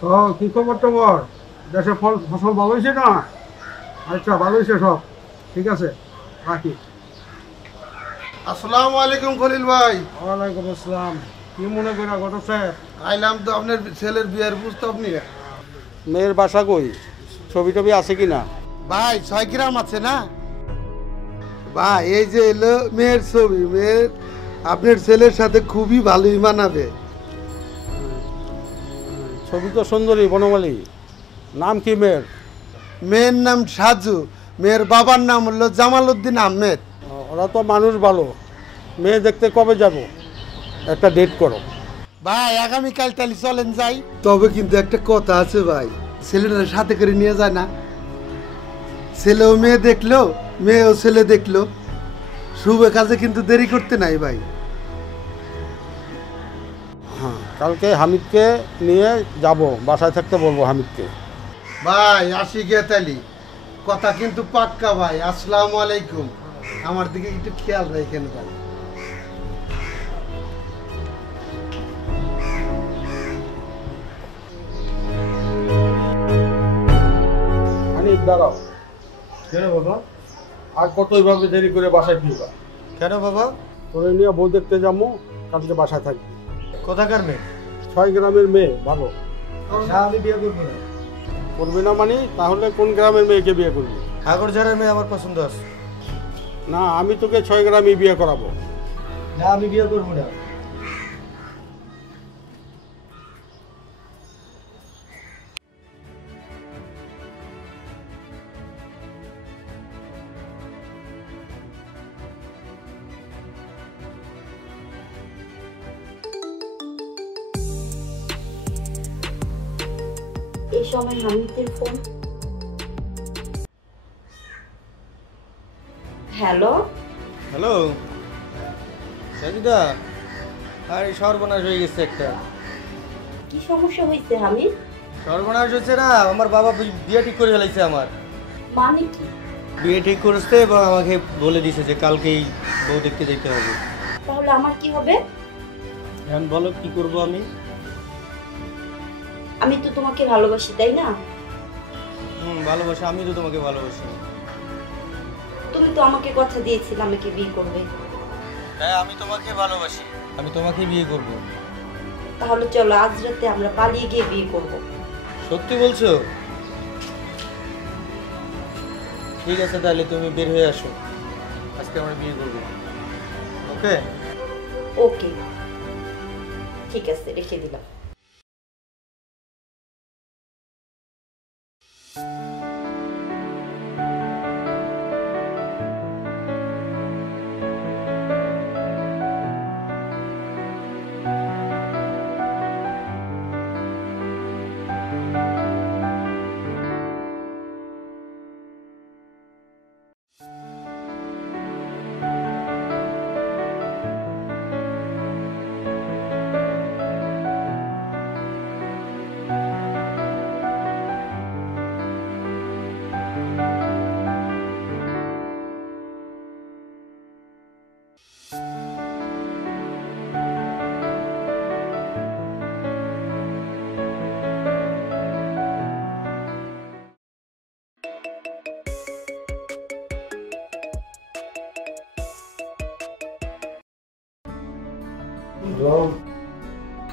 তো কি খবর টবর? দেশে ফসল ভালো হয়েছে না? আচ্ছা, ভালো হয়েছে সব। ঠিক আছে, রাখি। আসসালামু আলাইকুম খলিল ভাই। ওয়ালাইকুম আসসালাম। কি মনে করা ঘটছে? আইলাম তো আপনার ছেলের বিয়ের প্রস্তাব নিয়ে। মেয়ের বাসা কই? ছবি টবি আছে কি না? ভাই 6 গ্রাম আছে না ভাই? এই যে এলো মেয়ের ছবি। মেয়ের আপনার ছেলের সাথে খুবই ভালোই মানাবে। ছবি তো সুন্দরী, বনমালী। নাম কি মেয়ের? মেয়ের নাম সাজু, মেয়ের বাবার নাম হলো জামাল উদ্দিন আহমেদ। ওরা তো মানুষ ভালো। মেয়ে দেখতে কবে যাব? একটা ডেট করো। ভাই আগামীকাল তাহলে চলেন যাই। তবে কিন্তু একটা কথা আছে ভাই, ছেলেটার সাথে করে নিয়ে যায় না। ছেলেও মেয়ে দেখলো, মেয়েও ছেলে দেখলো। শুভ কাজে কিন্তু দেরি করতে নাই ভাই। হ্যাঁ, কালকে হামিদকে নিয়ে যাব, বাসায় থাকতে বলবো হামিদকে। ভাই আসি গে তালি, কথা কিন্তু পাক্কা ভাই। আসসালামু আলাইকুম। আমার দিকে একটু খেয়াল রাখেন ভাই। হামিদ, দাঁড়াও। কেন বাবা? আর কত এইভাবে দেরি করে বাসায় ফিরবা? কেন বাবা? তোরে নিয়ে বউ দেখতে যাবো, কালকে বাসায় থাকবি। কোথাকার মেয়ে? 6 গ্রামের মেয়ে ভালো। না আমি বিয়ে করবো না। করবি না মানে? তাহলে কোন গ্রামের মেয়েকে বিয়ে করবি? ঠাকুরঝাড়ের মেয়ে আমার পছন্দ আছে। না, আমি তোকে 6 গ্রামই বিয়ে করাবো। না আমি বিয়ে করবো না। এই সময় হামিদের ফোন। হ্যালো। হ্যালো সাজিদা, আরে সর্বনাশ হয়ে গেছে একটা। কি সমস্যা হয়েছে হামিদ? সর্বনাশ হয়েছে না, আমার বাবা বিয়ে ঠিক করে ফেলাইছে। আমার মানে কি? বিয়ে ঠিক করেছে এবং আমাকে বলে দিছে যে কালকেই বউ দেখতে যেতে হবে। তাহলে আমার কি হবে? এখন বলো কি করব আমি? আমি তো তোমাকে ভালোবাসি, তাই না? ভালোবাসি, আমি তো তোমাকে ভালোবাসি। তুমি তো আমাকে কথা দিয়েছিলে আমাকে বিয়ে করবে। হ্যাঁ আমি তোমাকে ভালোবাসি, আমি তোমাকে বিয়ে করব। তাহলে চলো আজ রাতে আমরা পালিয়ে গিয়ে বিয়ে করব। সত্যি বলছো? ঠিক আছে, তাহলে তুমি বের হয়ে আসো, আজকে আমরা বিয়ে করব। ওকে? ওকে, ঠিক আছে, রেখে দিলাম।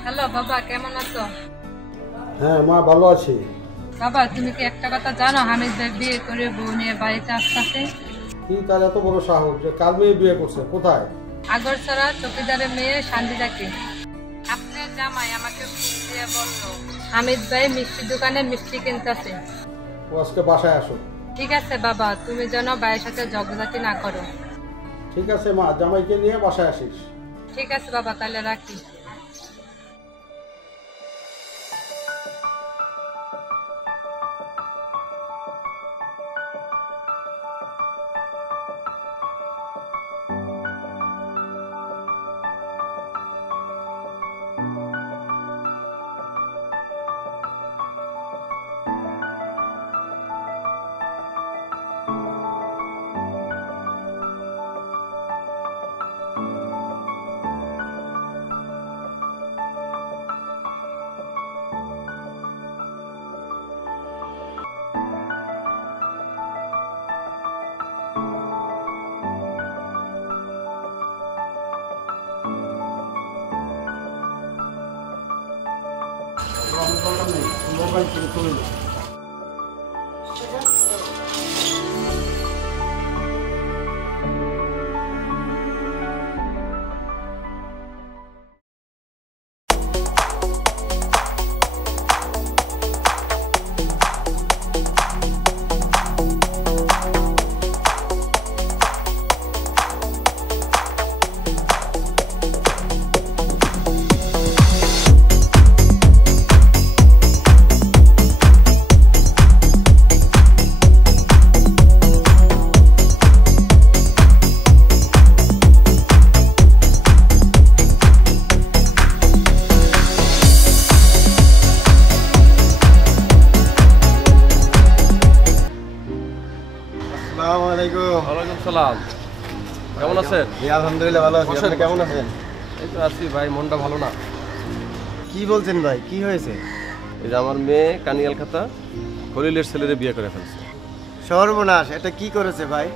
হ্যালো বাবা, কেমন আছো? হ্যাঁ মা, ভালো আছি। বাবা, তুমি কি একটা কথা জানো? হামিদ ভাই বিয়ে করে বউ নিয়ে বাড়িতে আসতেছে। কি তার এত বড় সাহস যে কার মেয়ে বিয়ে করছে? কোথায়? আগরছড়া চৌকিদারের মেয়ে শান্তিদাকে। আপনার জামাই আমাকে ফোন দিয়ে বললো হামিদ ভাই মিষ্টির দোকানে মিষ্টি কিনতেছে। ও আজকে বাসায় আসো। ঠিক আছে বাবা, তুমি যেন ভাইয়ের সাথে ঝগড়াঝাটি না করো। ঠিক আছে মা, জামাইকে নিয়ে বাসায় আসিস। ঠিক আছে বাবা, তাহলে রাখি। আমার দরকার নেই, মোবাইল করে চলে যাও। আসসালামু আলাইকুম। ওয়ালাইকুম সালাম। কেমন আছেন? জি আলহামদুলিল্লাহ ভালো আছি। বসেন, আপনি কেমন আছেন? এই তো আছি ভাই, মনটা ভালো না। কি বলছেন ভাই, কি হয়েছে? এই যে আমার মেয়ে কানিয়াল খাতা খলিলের ছেলেরে বিয়ে করে ফেলছে। সর্বনাশ, এটা কি করেছে ভাই?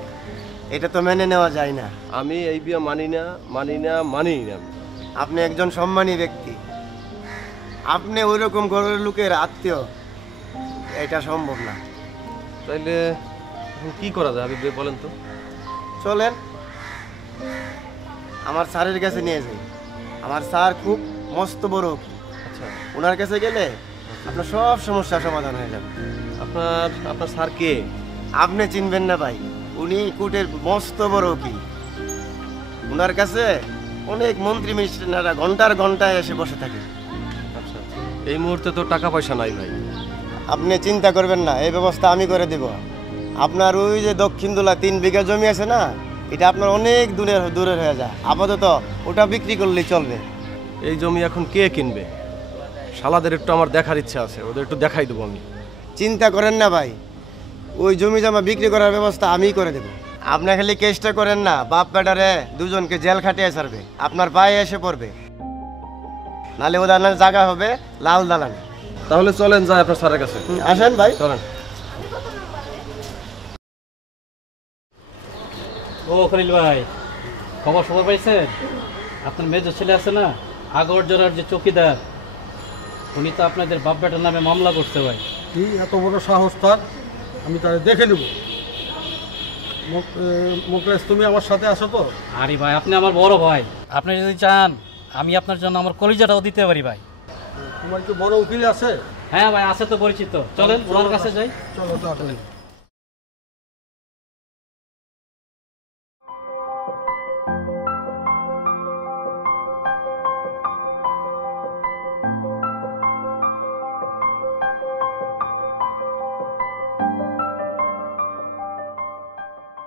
এটা তো মেনে নেওয়া যায় না। আমি এই বিয়ে মানি না, মানি না, মানি না। আপনি একজন সম্মানী ব্যক্তি, আপনি ওই রকম ঘরের লোকের আত্মীয়, এটা সম্ভব না। তাইলে এখন কি করা যায় হাবিব ভাই বলেন তো? চলেন আমার স্যারের কাছে নিয়ে যাই। আমার স্যার খুব মস্ত বড় উকিল। আচ্ছা, ওনার কাছে গেলে আপনার সব সমস্যার সমাধান হয়ে যাবে। আপনার আপনার স্যার কে? আপনি চিনবেন না ভাই, উনি কোর্টের মস্ত বড় উকিল। ওনার কাছে অনেক মন্ত্রী মিনিস্টাররা ঘন্টার ঘন্টায় এসে বসে থাকে। আচ্ছা, এই মুহূর্তে তো টাকা পয়সা নাই ভাই। আপনি চিন্তা করবেন না, এই ব্যবস্থা আমি করে দেব। আপনার ওই যে দক্ষিণ দোলা 3 বিঘা জমি আছে না, এটা আপনার অনেক দূরের হয়ে যায়। আপাতত ওটা বিক্রি করলেই চলবে। এই জমি এখন কে কিনবে? শালাদের একটু আমার দেখার ইচ্ছা আছে, ওদের একটু দেখাই দেবো আমি। চিন্তা করেন না ভাই, ওই জমি জমা বিক্রি করার ব্যবস্থা আমিই করে দেব। আপনি খালি কেসটা করেন না, বাপ বেটারে দুজনকে জেল খাটিয়ে ছাড়বে, আপনার পায়ে এসে পড়বে। নালে ওদের জায়গা হবে লাল দালানে। তাহলে চলেন যাই আপনার স্যারের কাছে। আসেন ভাই। চলেন। ও খলিল ভাই, খবর পাইছেন? আপনার মেজর ছেলে আছে না, আগরজোড়ার যে চৌকিদার, উনি তো আপনাদের বাপ বেটার নামে মামলা করছে ভাই। কি এত বড় সাহস তার? আমি তারে দেখে নেব। মোকলেশ, তুমি আমার সাথে আসো তো? আরে ভাই, আপনি আমার বড় ভাই, আপনি যদি চান আমি আপনার জন্য আমার কলিজাটাও দিতে পারি ভাই। তোমার কি বড় উকিল আছে? হ্যাঁ ভাই, আছে তো পরিচিত। চলেন ওনার কাছে যাই। চলো তাড়াতাড়ি।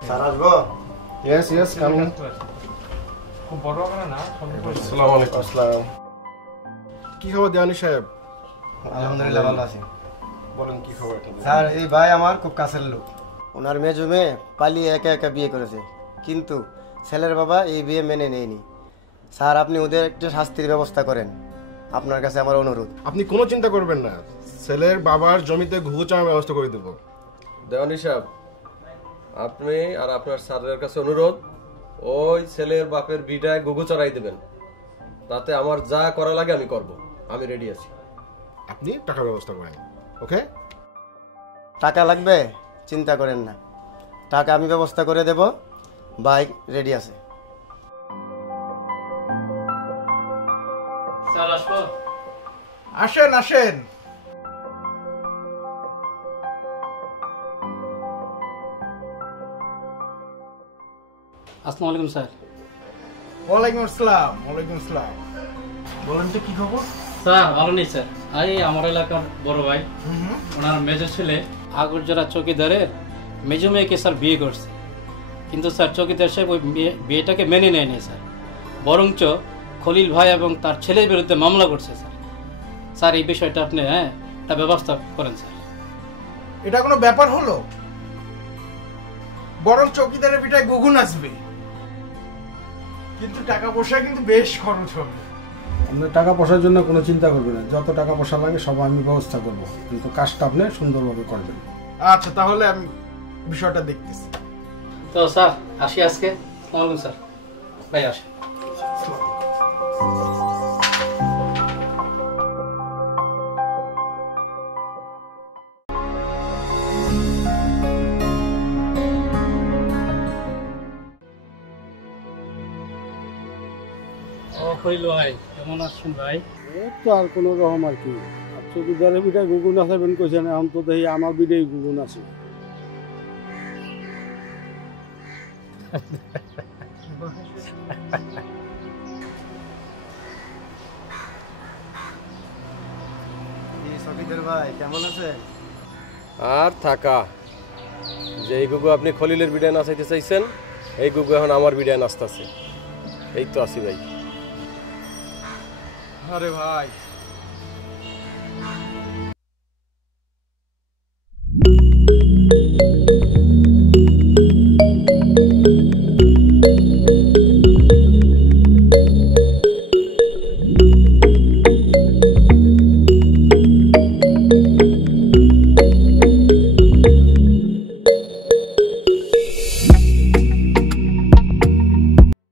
স্যার আসবো? Yes coming. আসসালামু আলাইকুম। আসসালাম। কি খবর দেওয়ানি সাহেব? আলহামদুলিল্লাহ ভালো আছি। বলেন কি খবর? স্যার, এই ভাই আমার খুব কাছের লোক। ওনার মেজো মেয়ে পালিয়ে একা একা বিয়ে করেছে, কিন্তু ছেলের বাবা এই বিয়ে মেনে নেয়নি। স্যার, আপনি ওদের একটা শাস্তির ব্যবস্থা করেন, আপনার কাছে আমার অনুরোধ। আপনি কোনো চিন্তা করবেন না, ছেলের বাবার জমিতে ঘুঘু চামার ব্যবস্থা করে দেব। দেওয়ানি সাহেব, আপনি আর আপনার স্যারের কাছে অনুরোধ, ওই ছেলের বাপের বিটায় গুগু চড়াই দেবেন। তাতে আমার যা করা লাগে আমি করব, আমি রেডি আছি। আপনি টাকার ব্যবস্থা করেন, ওকে? টাকা লাগবে? চিন্তা করেন না, টাকা আমি ব্যবস্থা করে দেব। বাইক রেডি আছে। স্যার আসবো? আসেন আসেন। আসসালামু আলাইকুম স্যার। ওয়ালাইকুম আসসালাম। ওয়ালাইকুম আসসালাম। বলেন তো কি খবর? স্যার ভালো নেই স্যার। এই আমার এলাকার বড় ভাই, ওনার মেজর ছেলে আগরজোড়া চৌকিদারের মেজো মেয়েকে স্যার বিয়ে করছে, কিন্তু স্যার চৌকিদার সাহেব ওই বিয়েটাকে মেনে নেয়নি স্যার, বরঞ্চ খলিল ভাই এবং তার ছেলের বিরুদ্ধে মামলা করছে স্যার। স্যার এই বিষয়টা আপনি একটা ব্যবস্থা করেন স্যার। এটা কোনো ব্যাপার হলো? বরং চৌকিদারের পিঠায় গুগুন আসবে, কিন্তু টাকা পয়সা কিন্তু বেশ খরচ হবে। আপনি টাকা পয়সার জন্য কোনো চিন্তা করবেন না, যত টাকা পয়সা লাগে সব আমি ব্যবস্থা করব, কিন্তু কাজটা আপনি সুন্দরভাবে করবেন। আচ্ছা, তাহলে আমি বিষয়টা দেখতেছি। তো স্যার আসি আজকে। আসসালামু আলাইকুম স্যার। ভাই আসি। শৈল ভাই, কেমন আছেন ভাই? এই তো আর কোনো রকম আর কি। আর চকিদারের বিটায় গুগুন আছে বেন কইছেন, এখন তো দেখি আমার বিটাই গুগুন আছে। চকিদার ভাই কেমন আছেন? আর থাকা, যে এই গুগু আপনি খলিলের বিডায় নাচাইতে চাইছেন, এই গুগু এখন আমার বিডায় নাচতেছে। এই তো আছি ভাই। আরে ভাই,